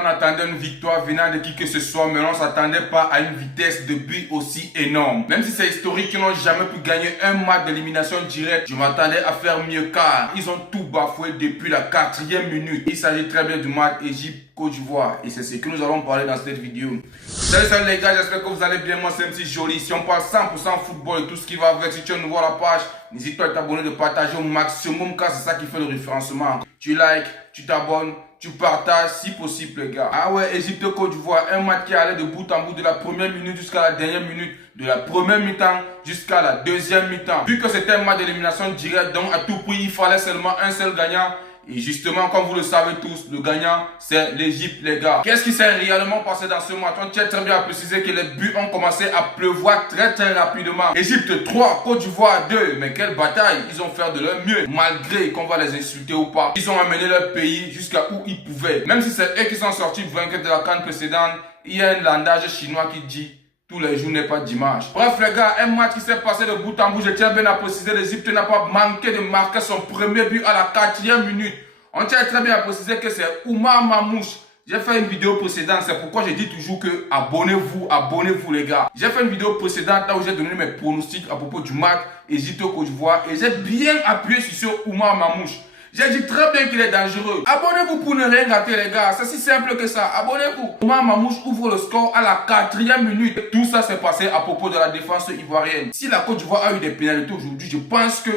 on attendait une victoire venant de qui que ce soit, mais on ne s'attendait pas à une vitesse de but aussi énorme. Même si c'est historique qu'ils n'ont jamais pu gagner un match d'élimination directe, je m'attendais à faire mieux car ils ont tout bafoué depuis la 4e minute. Il s'agit très bien du match Égypte-Côte d'Ivoire et c'est ce que nous allons parler dans cette vidéo. Salut les gars, j'espère que vous allez bien. Moi c'est MC Joli. Si on parle 100% football et tout ce qui va avec, si tu es nouveau à la page, n'hésite pas à t'abonner, de partager au maximum car c'est ça qui fait le référencement. Tu likes, tu t'abonnes, tu partages si possible les gars. Ah ouais, Égypte-Côte d'Ivoire, un match qui allait de bout en bout de la première minute jusqu'à la dernière minute, de la première mi-temps jusqu'à la deuxième mi-temps. Vu que c'était un match d'élimination directe, donc à tout prix il fallait seulement un seul gagnant. Et justement, comme vous le savez tous, le gagnant, c'est l'Égypte, les gars. Qu'est-ce qui s'est réellement passé dans ce match? On tient très bien à préciser que les buts ont commencé à pleuvoir très rapidement. Égypte 3, Côte d'Ivoire 2. Mais quelle bataille! Ils ont fait de leur mieux, malgré qu'on va les insulter ou pas. Ils ont amené leur pays jusqu'à où ils pouvaient. Même si c'est eux qui sont sortis vainqueurs de la CAN précédente, il y a un landage chinois qui dit tous les jours n'est pas dimanche. Bref les gars, un match qui s'est passé de bout en bout. Je tiens bien à préciser, l'Égypte n'a pas manqué de marquer son premier but à la 4e minute. On tient très bien à préciser que c'est Oumar Mamouche. J'ai fait une vidéo précédente, c'est pourquoi je dis toujours que abonnez-vous les gars. J'ai fait une vidéo précédente là où j'ai donné mes pronostics à propos du match Égypte-Côte d'Ivoire et j'ai bien appuyé sur Oumar Mamouche. J'ai dit très bien qu'il est dangereux. Abonnez-vous pour ne rien rater les gars, c'est si simple que ça, abonnez-vous. Oumar Mamouche ouvre le score à la 4e minute. Tout ça s'est passé à propos de la défense ivoirienne. Si la Côte d'Ivoire a eu des pénalités aujourd'hui, je pense que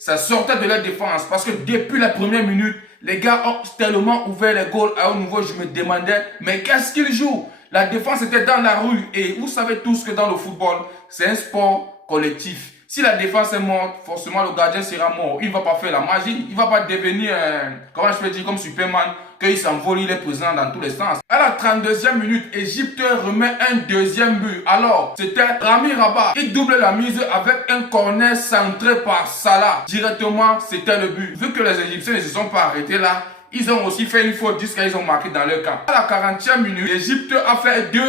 ça sortait de la défense. Parce que depuis la première minute, les gars ont tellement ouvert les goals à un niveau, je me demandais, mais qu'est-ce qu'ils jouent? La défense était dans la rue. Et vous savez tous que dans le football, c'est un sport collectif. Si la défense est morte, forcément le gardien sera mort. Il ne va pas faire la magie. Il ne va pas devenir, comment je peux dire, comme Superman, qu'il s'envole, il est présent dans tous les sens. À la 32e minute, Égypte remet un deuxième but. Alors, c'était Rami Rabat. Il double la mise avec un corner centré par Salah. Directement, c'était le but. Vu que les Égyptiens ne se sont pas arrêtés là, ils ont aussi fait une faute jusqu'à ils ont marqué dans leur camp. À la 40e minute, l'Égypte a fait 2-1.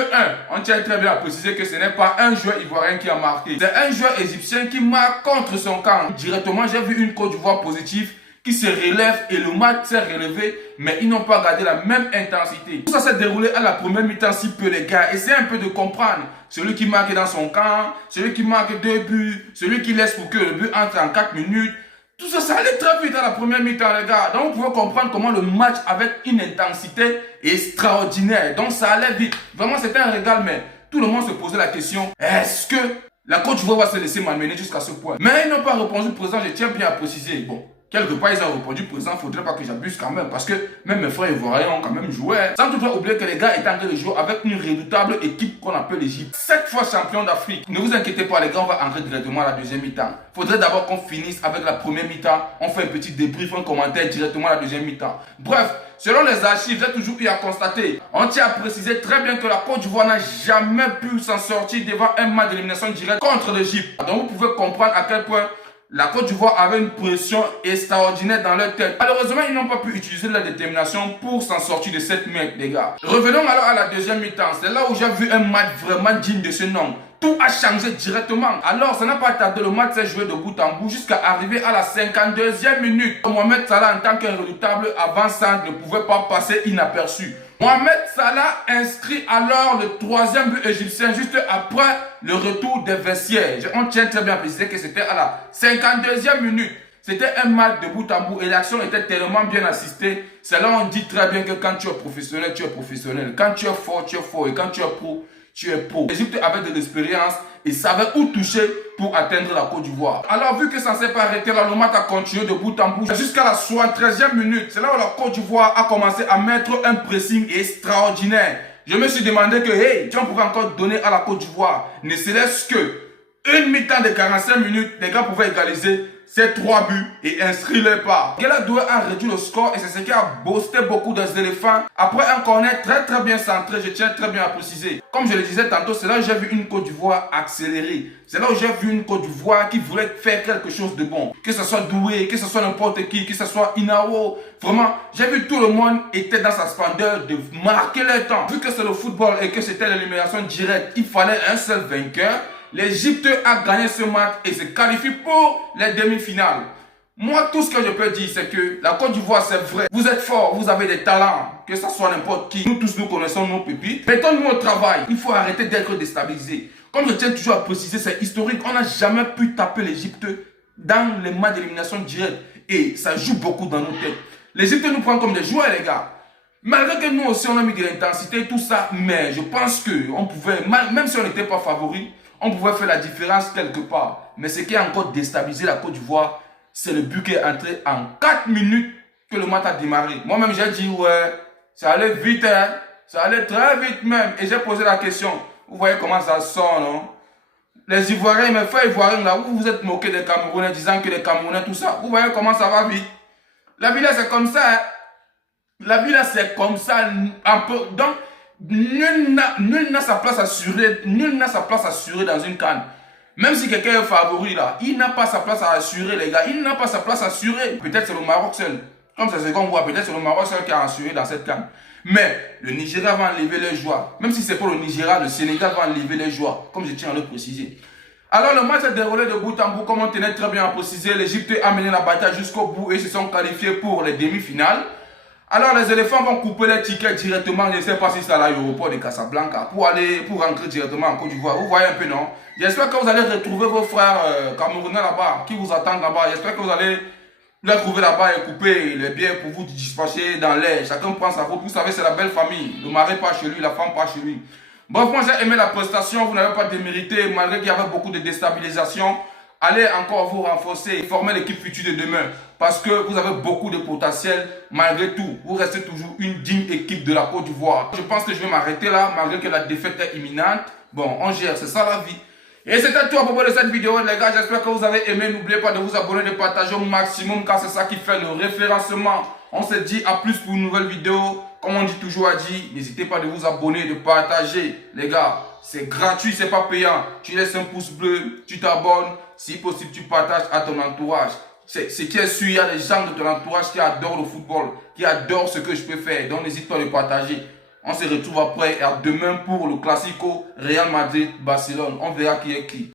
On tient très bien à préciser que ce n'est pas un joueur ivoirien qui a marqué. C'est un joueur égyptien qui marque contre son camp. Directement, j'ai vu une Côte d'Ivoire positive qui se relève et le match s'est relevé, mais ils n'ont pas gardé la même intensité. Tout ça s'est déroulé à la première mi-temps si peu les gars. Essayez un peu de comprendre. Celui qui marque dans son camp, celui qui marque 2 buts, celui qui laisse pour que le but entre en 4 minutes. Tout ça, ça allait très vite à la première mi-temps, les gars. Donc, vous pouvez comprendre comment le match avait une intensité extraordinaire. Donc, ça allait vite. Vraiment, c'était un régal, mais tout le monde se posait la question, est-ce que la Côte d'Ivoire va se laisser malmener jusqu'à ce point? Mais ils n'ont pas répondu présent, je tiens bien à préciser. Bon, quelque part, ils ont répondu présent, il ne faudrait pas que j'abuse quand même, parce que même mes frères ivoiriens ont quand même joué. Sans toutefois oublier que les gars étaient en train de jouer avec une redoutable équipe qu'on appelle l'Égypte. 7 fois champion d'Afrique. Ne vous inquiétez pas les gars, on va entrer directement à la deuxième mi-temps. Il faudrait d'abord qu'on finisse avec la première mi-temps. On fait un petit débrief, un commentaire directement à la deuxième mi-temps. Bref, selon les archives, j'ai toujours eu à constater. On tient à préciser très bien que la Côte d'Ivoire n'a jamais pu s'en sortir devant un match d'élimination directe contre l'Égypte. Donc vous pouvez comprendre à quel point la Côte d'Ivoire avait une pression extraordinaire dans leur tête. Malheureusement, ils n'ont pas pu utiliser leur détermination pour s'en sortir de cette merde, les gars. Revenons alors à la deuxième mi-temps. C'est là où j'ai vu un match vraiment digne de ce nom. Tout a changé directement. Alors, ça n'a pas tardé. Le match s'est joué de bout en bout jusqu'à arriver à la 52e minute. Mohamed Salah, en tant qu'un redoutable avant-centre, ne pouvait pas passer inaperçu. Mohamed Salah inscrit alors le 3e but égyptien juste après le retour des vestiaires. On tient très bien à préciser que c'était à la 52e minute. C'était un match de bout en bout et l'action était tellement bien assistée. C'est là où on dit très bien que quand tu es professionnel, tu es professionnel. Quand tu es fort, tu es fort. Et quand tu es pro, tu es pro. L'Égypte avait de l'expérience et savait où toucher pour atteindre la Côte d'Ivoire. Alors vu que ça ne s'est pas arrêté là, le match a continué de bout en bout jusqu'à la 73e minute. C'est là où la Côte d'Ivoire a commencé à mettre un pressing extraordinaire. Je me suis demandé que, hey, si on pouvait encore donner à la Côte d'Ivoire, ne serait-ce que une mi-temps de 45 minutes, les gars pouvaient égaliser ces 3 buts et inscrire les parts. Gela Doué a réduit le score et c'est ce qui a boosté beaucoup des éléphants. Après un corner très bien centré, je tiens très bien à préciser. Comme je le disais tantôt, c'est là où j'ai vu une Côte d'Ivoire accélérée. C'est là où j'ai vu une Côte d'Ivoire qui voulait faire quelque chose de bon. Que ce soit Doué, que ce soit n'importe qui, que ce soit Inao. Vraiment, j'ai vu tout le monde était dans sa splendeur de marquer les temps. Vu que c'est le football et que c'était l'élimination directe, il fallait un seul vainqueur. L'Égypte a gagné ce match et se qualifie pour les demi-finales. Moi, tout ce que je peux dire, c'est que la Côte d'Ivoire, c'est vrai. Vous êtes forts, vous avez des talents, que ce soit n'importe qui. Nous tous, nous connaissons nos pépites. Mettons-nous au travail. Il faut arrêter d'être déstabilisé. Comme je tiens toujours à préciser, c'est historique. On n'a jamais pu taper l'Égypte dans les matchs d'élimination directe. Et ça joue beaucoup dans nos têtes. L'Égypte nous prend comme des joueurs, les gars. Malgré que nous aussi, on a mis de l'intensité, tout ça. Mais je pense qu'on pouvait, même si on n'était pas favori, on pouvait faire la différence quelque part. Mais ce qui a encore déstabilisé la Côte d'Ivoire, c'est le but qui est entré en 4 minutes que le match a démarré. Moi-même, j'ai dit, ouais, ça allait vite, hein. Ça allait très vite même. Et j'ai posé la question. Vous voyez comment ça sort, non? Les Ivoiriens, mes frères Ivoiriens, là, vous vous êtes moqués des Camerounais, disant que les Camerounais, tout ça. Vous voyez comment ça va vite? La vie là, c'est comme ça, hein. La vie là, c'est comme ça, un peu. Donc, nul n'a sa place assurée. Nul n'a sa place assurée dans une canne. Même si quelqu'un est favori là, il n'a pas sa place à assurer, les gars. Il n'a pas sa place assurée. Peut-être c'est le Maroc seul. Comme c'est ce qu'on voit, peut-être c'est le Maroc seul qui a assuré dans cette canne. Mais le Nigeria va enlever les joies. Même si c'est pour le Nigeria, le Sénégal va enlever les joies. Comme je tiens à le préciser. Alors le match s'est déroulé de bout en bout. Comme on tenait très bien à préciser, l'Égypte a mené la bataille jusqu'au bout et se sont qualifiés pour les demi-finales. Alors les éléphants vont couper les tickets directement, je ne sais pas si c'est à l'aéroport de Casablanca, pour rentrer directement en Côte d'Ivoire. Vous voyez un peu, non? J'espère que vous allez retrouver vos frères camerounais là-bas, qui vous attendent là-bas. J'espère que vous allez les trouver là-bas et couper les billets pour vous dispatcher dans l'air. Chacun prend sa route. Vous savez, c'est la belle famille. Le mari part chez lui, la femme part chez lui. Bref, moi j'ai aimé la prestation, vous n'avez pas démérité, malgré qu'il y avait beaucoup de déstabilisation. Allez encore vous renforcer, former l'équipe future de demain. Parce que vous avez beaucoup de potentiel. Malgré tout, vous restez toujours une digne équipe de la Côte d'Ivoire. Je pense que je vais m'arrêter là, malgré que la défaite est imminente. Bon, on gère, c'est ça la vie. Et c'était tout à propos de cette vidéo, les gars. J'espère que vous avez aimé. N'oubliez pas de vous abonner, de partager au maximum, car c'est ça qui fait le référencement. On se dit à plus pour une nouvelle vidéo. Comme on dit toujours à dire, n'hésitez pas de vous abonner, de partager. Les gars, c'est gratuit, c'est pas payant. Tu laisses un pouce bleu, tu t'abonnes. Si possible, tu partages à ton entourage. C'est qui est sûr, il y a des gens de ton entourage qui adorent le football, qui adorent ce que je peux faire. Donc n'hésite pas à le partager. On se retrouve après et à demain pour le Classico Real Madrid-Barcelone. On verra qui est qui.